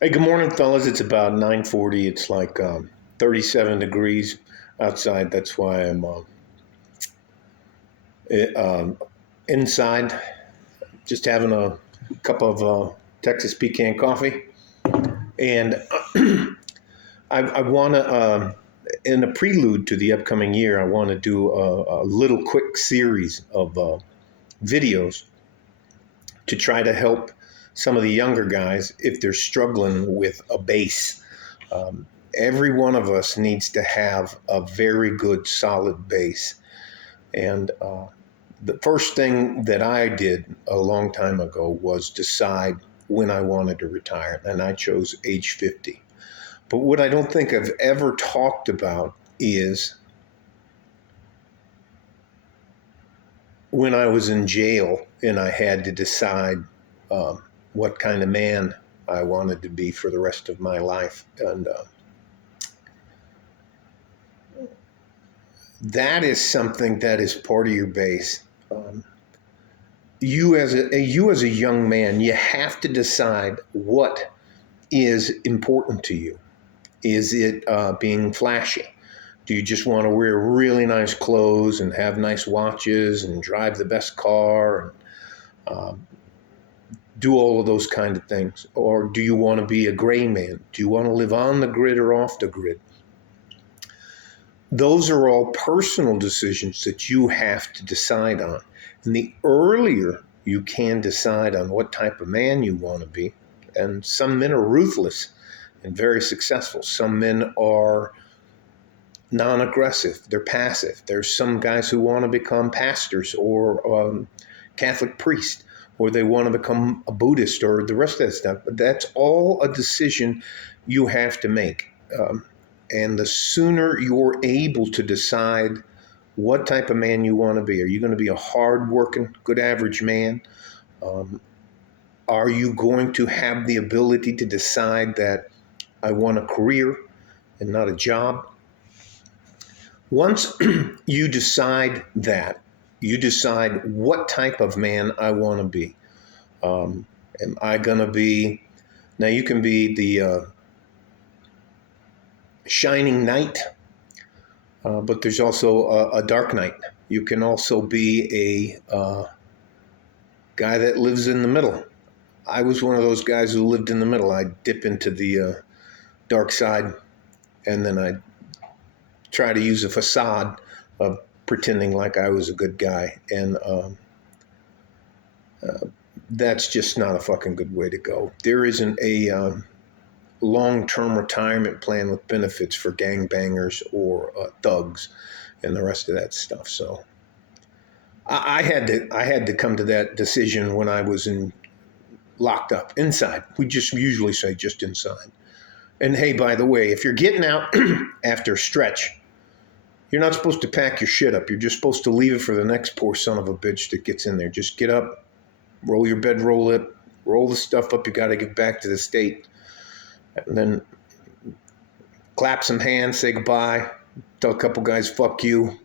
Hey, good morning, fellas. It's about 9:40. It's like 37 degrees outside. That's why I'm i- um, inside, just having a cup of Texas pecan coffee. And I want to, in a prelude to the upcoming year, I want to do a little quick series of videos to try to help some of the younger guys if they're struggling with a base. Um, every one of us needs to have a very good, solid base. And the first thing that I did a long time ago was decide when I wanted to retire, and I chose age 50. But what I don't think I've ever talked about is when I was in jail and I had to decide what kind of man I wanted to be for the rest of my life. And that is something that is part of your base. Um, you as a young man, you have to decide what is important to you. Is it being flashy? Do you just want to wear really nice clothes and have nice watches and drive the best car and do all of those kind of things? Or do you want to be a gray man? Do you want to live on the grid or off the grid? Those are all personal decisions that you have to decide on. And the earlier you can decide on what type of man you want to be, and some men are ruthless and very successful. Some men are non aggressive, they're passive. There's some guys who want to become pastors or Catholic priests, or they want to become a Buddhist or the rest of that stuff. But that's all a decision you have to make. And the sooner you're able to decide what type of man you want to be, are you going to be a hard-working, good average man? Um, are you going to have the ability to decide that I want a career and not a job? Once you decide that, you decide what type of man I want to be. Am I going to be, now you can be the shining knight, but there's also a dark knight. You can also be a guy that lives in the middle. I was one of those guys who lived in the middle. I'd dip into the dark side and then I'd try to use a facade of pretending like I was a good guy. And that's just not a fucking good way to go. There isn't a long-term retirement plan with benefits for gangbangers or thugs and the rest of that stuff. So I had to come to that decision when I was in locked up inside. We just usually say just inside. And hey, by the way, if you're getting out after a stretch, you're not supposed to pack your shit up. You're just supposed to leave it for the next poor son of a bitch that gets in there. Just get up, roll your bedroll up, roll the stuff up you got to get back to the state, and then clap some hands, say goodbye, tell a couple guys fuck you,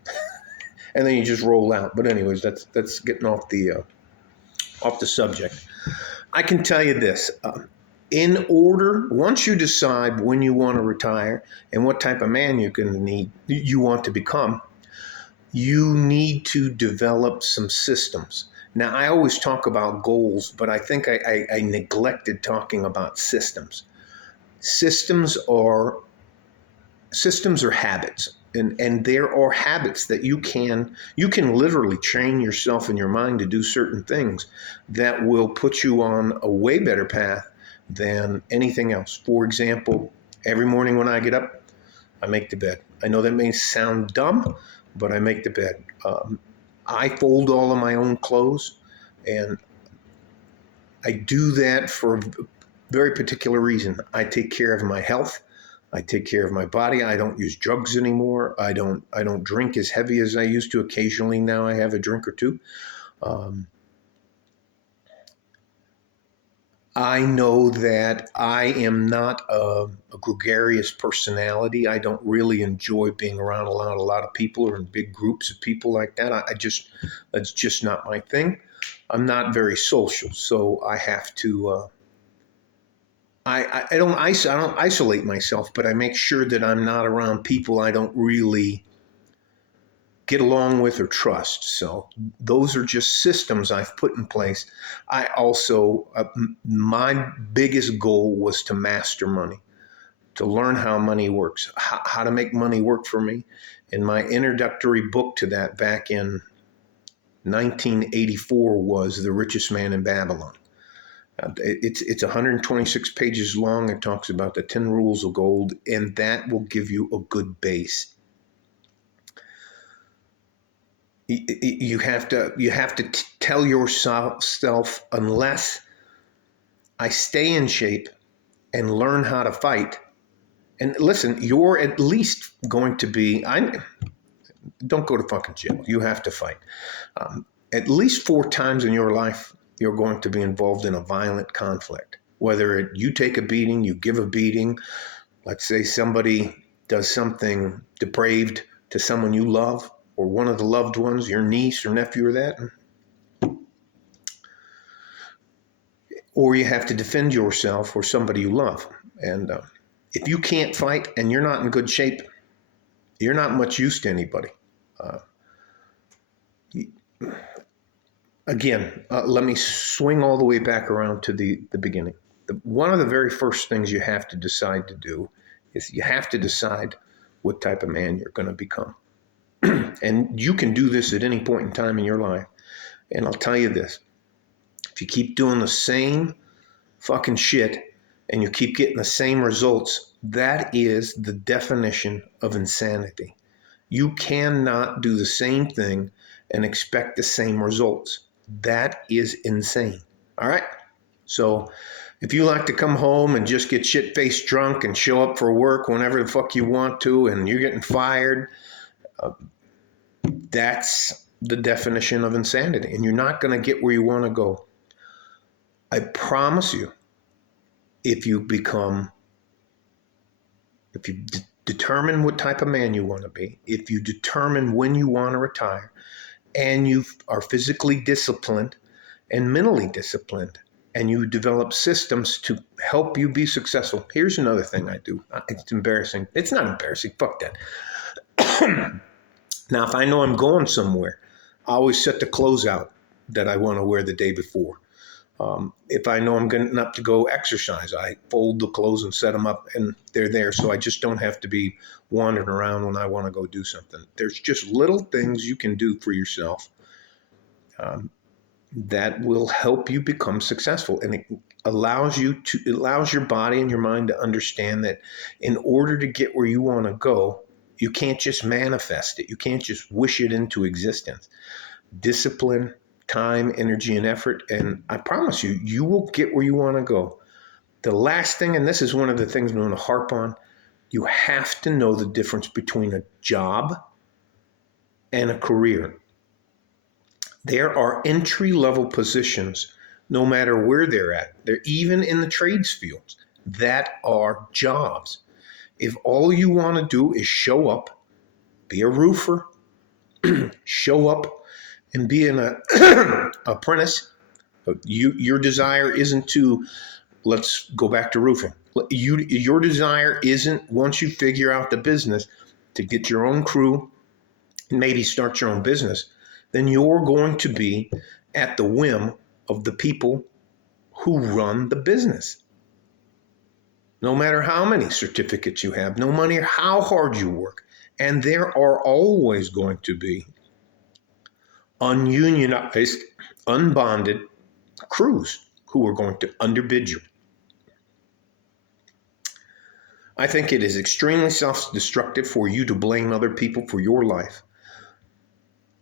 and then you just roll out. But anyways, that's getting off the subject. I can tell you this. In order, once you decide when you want to retire and what type of man you want to become, you need to develop some systems. Now, I always talk about goals, but I think I neglected talking about systems. Systems are systems are habits. And there are habits that you can literally train yourself in your mind to do certain things that will put you on a way better path than anything else. For example, every morning when I get up, I make the bed. I know that may sound dumb, but I make the bed. I fold all of my own clothes, and I do that for a very particular reason. I take care of my health. I take care of my body. I don't use drugs anymore. I don't drink as heavy as I used to. Occasionally now I have a drink or two. Um, I know that I am not a gregarious personality. I don't really enjoy being around a lot of people or in big groups of people like that. That's just not my thing. I'm not very social, so I have to I don't isolate myself, but I make sure that I'm not around people I don't really get along with or trust. So those are just systems I've put in place. I also, my biggest goal was to master money, to learn how money works, how to make money work for me. And my introductory book to that back in 1984 was The Richest Man in Babylon. It's 126 pages long. It talks about the 10 rules of gold, and that will give you a good base. You have to tell yourself, unless I stay in shape and learn how to fight. And listen, you're at least going to be. Don't go to fucking jail. You have to fight. At least 4 times in your life, you're going to be involved in a violent conflict. Whether you take a beating, you give a beating. Let's say somebody does something depraved to someone you love, or one of the loved ones, your niece or nephew or that. Or you have to defend yourself or somebody you love. And if you can't fight and you're not in good shape, you're not much use to anybody. Again, let me swing all the way back around to the beginning. One of the very first things you have to decide to do is you have to decide what type of man you're going to become. And you can do this at any point in time in your life. And I'll tell you this, if you keep doing the same fucking shit and you keep getting the same results, that is the definition of insanity. You cannot do the same thing and expect the same results. That is insane. All right? So if you like to come home and just get shit-faced drunk and show up for work whenever the fuck you want to and you're getting fired, that's the definition of insanity. And you're not going to get where you want to go. I promise you, if you determine what type of man you want to be, if you determine when you want to retire, and you are physically disciplined and mentally disciplined, and you develop systems to help you be successful. Here's another thing I do. It's embarrassing. It's not embarrassing. Fuck that. Now, if I know I'm going somewhere, I always set the clothes out that I want to wear the day before. If I know I'm getting up to go exercise, I fold the clothes and set them up, and they're there, so I just don't have to be wandering around when I want to go do something. There's just little things you can do for yourself that will help you become successful, and it allows your body and your mind to understand that in order to get where you want to go, you can't just manifest it. You can't just wish it into existence. Discipline, time, energy, and effort. And I promise you, you will get where you want to go. The last thing, and this is one of the things I'm going to harp on, you have to know the difference between a job and a career. There are entry-level positions, no matter where they're at. They're even in the trades fields, that are jobs. If all you want to do is show up, be a roofer, show up and be an apprentice, your desire isn't to, let's go back to roofing. Your desire isn't, once you figure out the business, to get your own crew and maybe start your own business, then you're going to be at the whim of the people who run the business. No matter how many certificates you have, no matter how hard you work, and there are always going to be ununionized, unbonded crews who are going to underbid you. I think it is extremely self-destructive for you to blame other people for your life.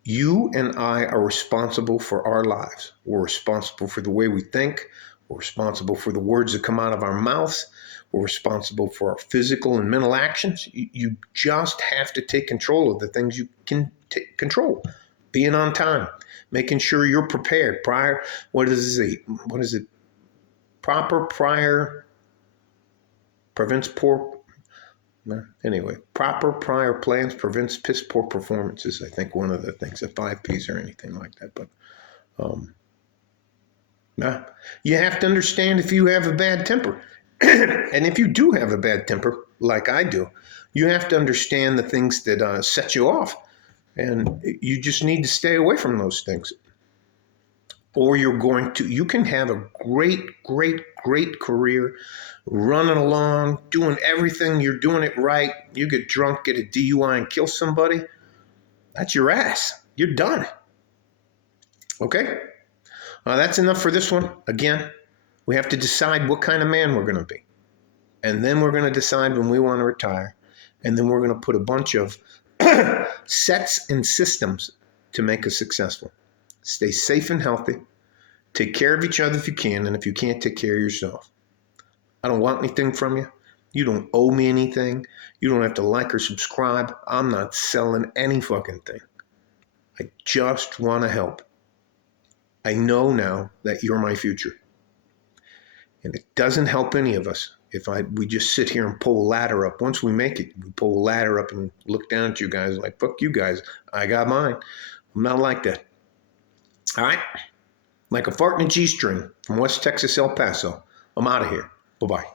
You and I are responsible for our lives. We're responsible for the way we think. We're responsible for the words that come out of our mouths. We're responsible for our physical and mental actions. You just have to take control of the things you can take control. Being on time, making sure you're prepared. What is it? Proper prior prevents poor. Anyway, proper prior plans prevents piss poor performances. I think one of the things at 5 Ps or anything like that. But you have to understand if you have a bad temper. And if you do have a bad temper, like I do, you have to understand the things that set you off. And you just need to stay away from those things. Or you can have a great career running along, doing everything. You're doing it right. You get drunk, get a DUI, and kill somebody. That's your ass. You're done. Okay? That's enough for this one. Again, we have to decide what kind of man we're going to be. And then we're going to decide when we want to retire. And then we're going to put a bunch of sets and systems to make us successful. Stay safe and healthy. Take care of each other if you can. And if you can't, take care of yourself. I don't want anything from you. You don't owe me anything. You don't have to like or subscribe. I'm not selling any fucking thing. I just want to help. I know now that you're my future. And it doesn't help any of us if we just sit here and pull a ladder up. Once we make it, we pull a ladder up and look down at you guys like, fuck you guys. I got mine. I'm not like that. All right? Like a fart in a G-string from West Texas, El Paso. I'm out of here. Bye-bye.